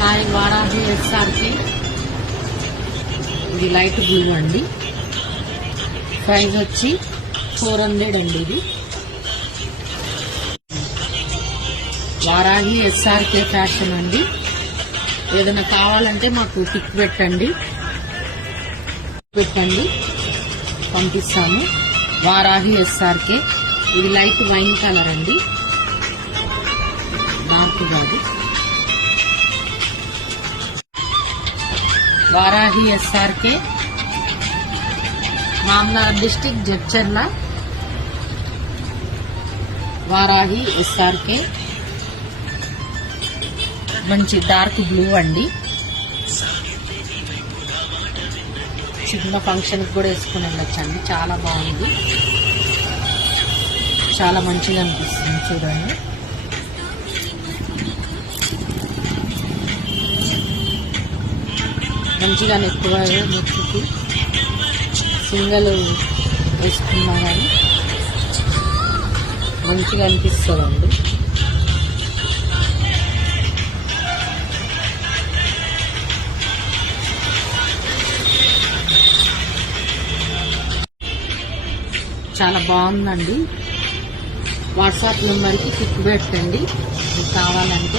Hi Varahi ఎస్ఆర్కి. ఇది light blue అండి. Price వచ్చి 400 అండి. ఇది వారాహి ఎస్ఆర్కే ఫ్యాషన్ అండి. ఏదైనా కావాలంటే మాకు పిక్ పెట్టండి పంపిస్తాము. వారాహి ఎస్ఆర్కే. ఇది లైట్ వైన్ కలర్ అండి, డార్క్ కాదు. వారాహి ఎస్ఆర్కే, మామనార్ డిస్టిక్, జడ్చర్ల. వారాహి ఎస్ఆర్కే మంచి డార్క్ బ్లూ అండి. చిన్న ఫంక్షన్కి కూడా వేసుకుని వెళ్ళొచ్చండి. చాలా బాగుంది, చాలా మంచిగా అనిపిస్తుంది. చూడండి, మంచిగా ఎక్కువ నెక్కి సింగల్ వేసుకున్నా కానీ మంచిగా అనిపిస్తుందండి. చాలా బాగుందండి. వాట్సాప్ నెంబర్కి పిక్ పెట్టండి మీకు కావాలంటే.